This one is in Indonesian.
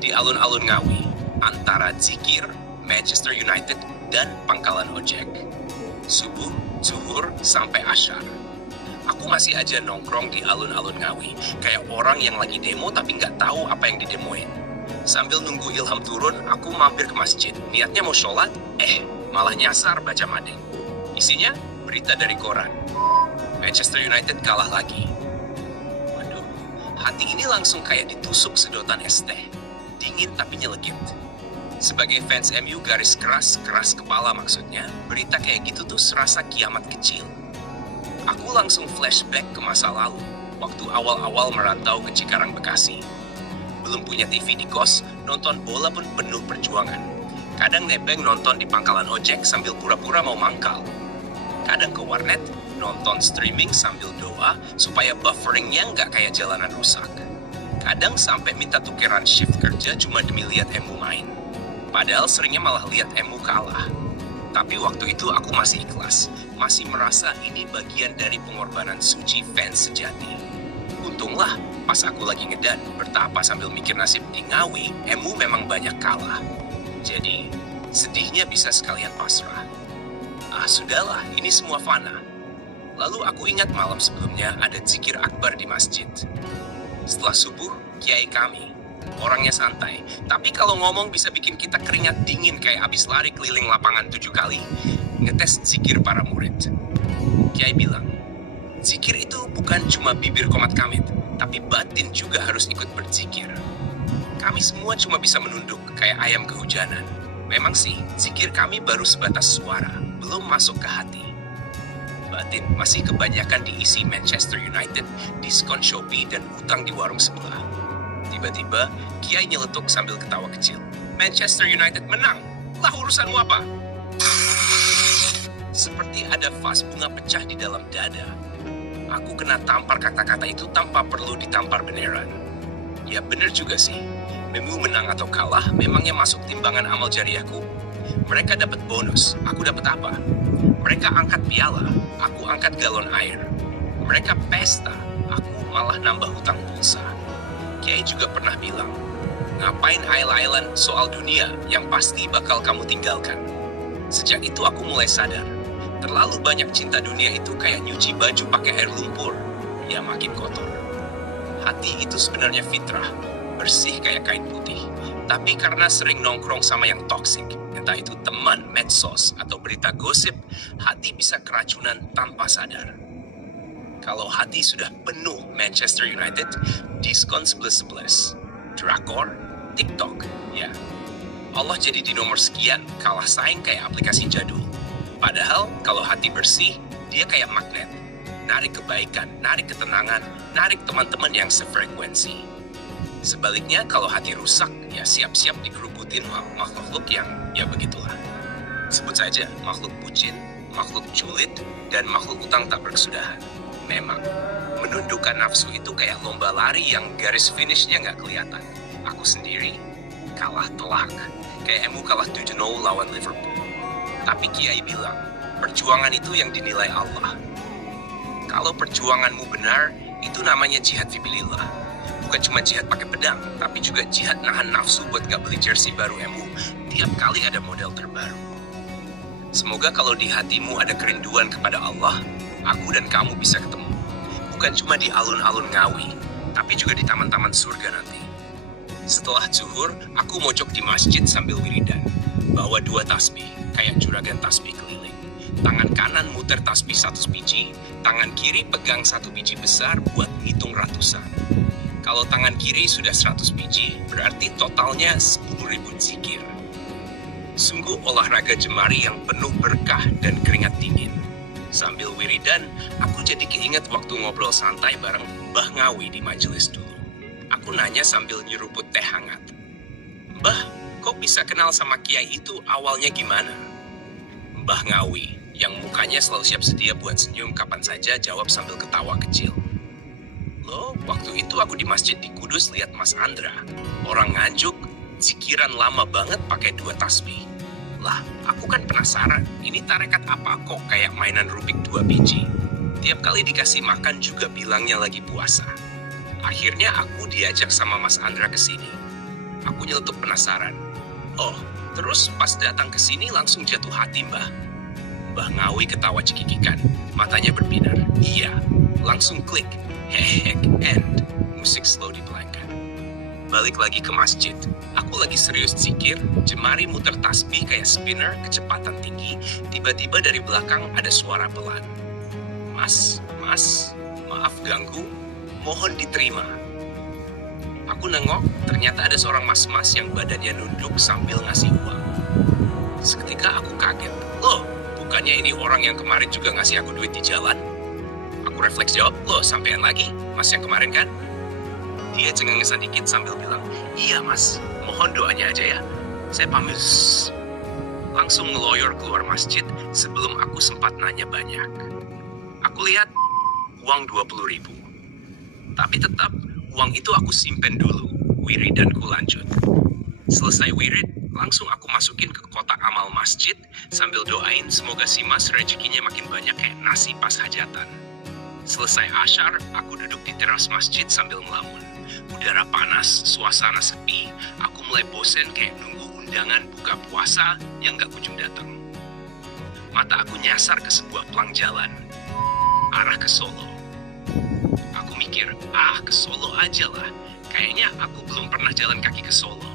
di alun-alun Ngawi, antara zikir, Manchester United, dan pangkalan ojek. Subuh, zuhur, sampai asyar. Aku masih aja nongkrong di alun-alun Ngawi, kayak orang yang lagi demo tapi nggak tahu apa yang didemoin. Sambil nunggu Ilham turun, aku mampir ke masjid. Niatnya mau sholat, malah nyasar baca mading. Isinya, berita dari koran. Manchester United kalah lagi. Waduh, hati ini langsung kayak ditusuk sedotan es teh. Dingin tapi nyelekit. Sebagai fans MU garis keras kepala maksudnya, berita kayak gitu tuh serasa kiamat kecil. Aku langsung flashback ke masa lalu, waktu awal-awal merantau ke Cikarang, Bekasi. Belum punya TV di kos, nonton bola pun penuh perjuangan. Kadang nebeng nonton di pangkalan ojek sambil pura-pura mau mangkal. Kadang ke warnet, nonton streaming sambil doa supaya bufferingnya nggak kayak jalanan rusak. Kadang sampai minta tukeran shift kerja cuma demi lihat MU main. Padahal seringnya malah lihat MU kalah. Tapi waktu itu aku masih ikhlas, masih merasa ini bagian dari pengorbanan suci fans sejati. Untunglah, pas aku lagi ngedan, bertapa sambil mikir nasib di Ngawi, MU memang banyak kalah. Jadi, sedihnya bisa sekalian pasrah. Sudahlah, ini semua fana. Lalu aku ingat malam sebelumnya ada zikir akbar di masjid. Setelah subuh, kiai kami. Orangnya santai, tapi kalau ngomong bisa bikin kita keringat dingin kayak abis lari keliling lapangan 7 kali, ngetes zikir para murid. Kiai bilang, zikir itu bukan cuma bibir komat kamit, tapi batin juga harus ikut berzikir. Kami semua cuma bisa menunduk kayak ayam kehujanan. Memang sih, zikir kami baru sebatas suara, belum masuk ke hati. Batin masih kebanyakan diisi Manchester United, diskon Shopee, dan utang di warung sebelah. Tiba-tiba, Kiai nyeletuk sambil ketawa kecil. Manchester United menang! Lah urusanmu apa? Seperti ada vas bunga pecah di dalam dada. Aku kena tampar kata-kata itu tanpa perlu ditampar beneran. Ya bener juga sih. MU menang atau kalah memangnya masuk timbangan amal jariahku. Mereka dapat bonus, aku dapat apa? Mereka angkat piala, aku angkat galon air. Mereka pesta, aku malah nambah hutang pulsa. Kiai juga pernah bilang, ngapain ailan soal dunia yang pasti bakal kamu tinggalkan. Sejak itu aku mulai sadar, terlalu banyak cinta dunia itu kayak nyuci baju pakai air lumpur, ya makin kotor. Hati itu sebenarnya fitrah, bersih kayak kain putih. Tapi karena sering nongkrong sama yang toksik, entah itu teman, medsos, atau berita gosip, hati bisa keracunan tanpa sadar. Kalau hati sudah penuh Manchester United, diskon 11-11, drakor, TikTok, ya. Allah jadi di nomor sekian, kalah saing kayak aplikasi jadul. Padahal kalau hati bersih, dia kayak magnet. Narik kebaikan, narik ketenangan, narik teman-teman yang sefrekuensi. Sebaliknya kalau hati rusak, ya siap-siap dikerubutin makhluk yang ya begitulah. Sebut saja makhluk bucin, makhluk julid, dan makhluk utang tak berkesudahan. Memang, menundukkan nafsu itu kayak lomba lari yang garis finishnya nggak kelihatan. Aku sendiri kalah telak, kayak MU kalah 7-0 lawan Liverpool. Tapi Kiai bilang, perjuangan itu yang dinilai Allah. Kalau perjuanganmu benar, itu namanya jihad fibilillah. Bukan cuma jihad pakai pedang, tapi juga jihad nahan nafsu buat nggak beli jersey baru MU tiap kali ada model terbaru. Semoga kalau di hatimu ada kerinduan kepada Allah, aku dan kamu bisa ketemu. Bukan cuma di alun-alun Ngawi, tapi juga di taman-taman surga nanti. Setelah zuhur, aku mojok di masjid sambil wiridan. Bawa 2 tasbih, kayak juragan tasbih keliling. Tangan kanan muter tasbih 1 biji, tangan kiri pegang 1 biji besar buat ngitung ratusan. Kalau tangan kiri sudah 100 biji, berarti totalnya 10.000 zikir. Sungguh olahraga jemari yang penuh berkah dan keringat dingin. Sambil wiridan, aku jadi keinget waktu ngobrol santai bareng Mbah Ngawi di majelis dulu. Aku nanya sambil nyeruput teh hangat. Mbah, kok bisa kenal sama Kiai itu awalnya gimana? Mbah Ngawi, yang mukanya selalu siap sedia buat senyum kapan saja, jawab sambil ketawa kecil. Loh, waktu itu aku di masjid di Kudus lihat Mas Andra. Orang Nganjuk, zikiran lama banget pakai 2 tasbih. Lah, aku kan penasaran, ini tarekat apa kok kayak mainan Rubik 2 biji? Tiap kali dikasih makan juga bilangnya lagi puasa. Akhirnya aku diajak sama Mas Andra ke sini. Aku nyeletuk penasaran. Oh, terus pas datang ke sini langsung jatuh hati, Mbah. Mbah Ngawi ketawa cekikikan. Matanya berbinar. Iya, langsung klik. Hek, and musik slow dipelainkan. Balik lagi ke masjid. Aku lagi serius zikir, jemari muter tasbih kayak spinner kecepatan tinggi. Tiba-tiba dari belakang ada suara pelan. Mas, maaf ganggu, mohon diterima. Aku nengok, ternyata ada seorang mas-mas yang badannya nunduk sambil ngasih uang. Seketika aku kaget. Loh, bukannya ini orang yang kemarin juga ngasih aku duit di jalan? Aku refleks jawab, loh sampean lagi, mas yang kemarin kan? Dia cengengesan dikit sambil bilang, iya mas, mohon doanya aja ya. Saya pamit. Langsung ngeloyor keluar masjid sebelum aku sempat nanya banyak. Aku lihat uang 20.000. Tapi tetap uang itu aku simpen dulu, wiridanku lanjut. Selesai wirid, langsung aku masukin ke kotak amal masjid sambil doain semoga si mas rezekinya makin banyak kayak nasi pas hajatan. Selesai asyar, aku duduk di teras masjid sambil ngelamun. Udara panas, suasana sepi, aku mulai bosen kayak nunggu undangan buka puasa yang gak kunjung datang. Mata aku nyasar ke sebuah pelang jalan, arah ke Solo. Aku mikir, ke Solo aja lah. Kayaknya aku belum pernah jalan kaki ke Solo.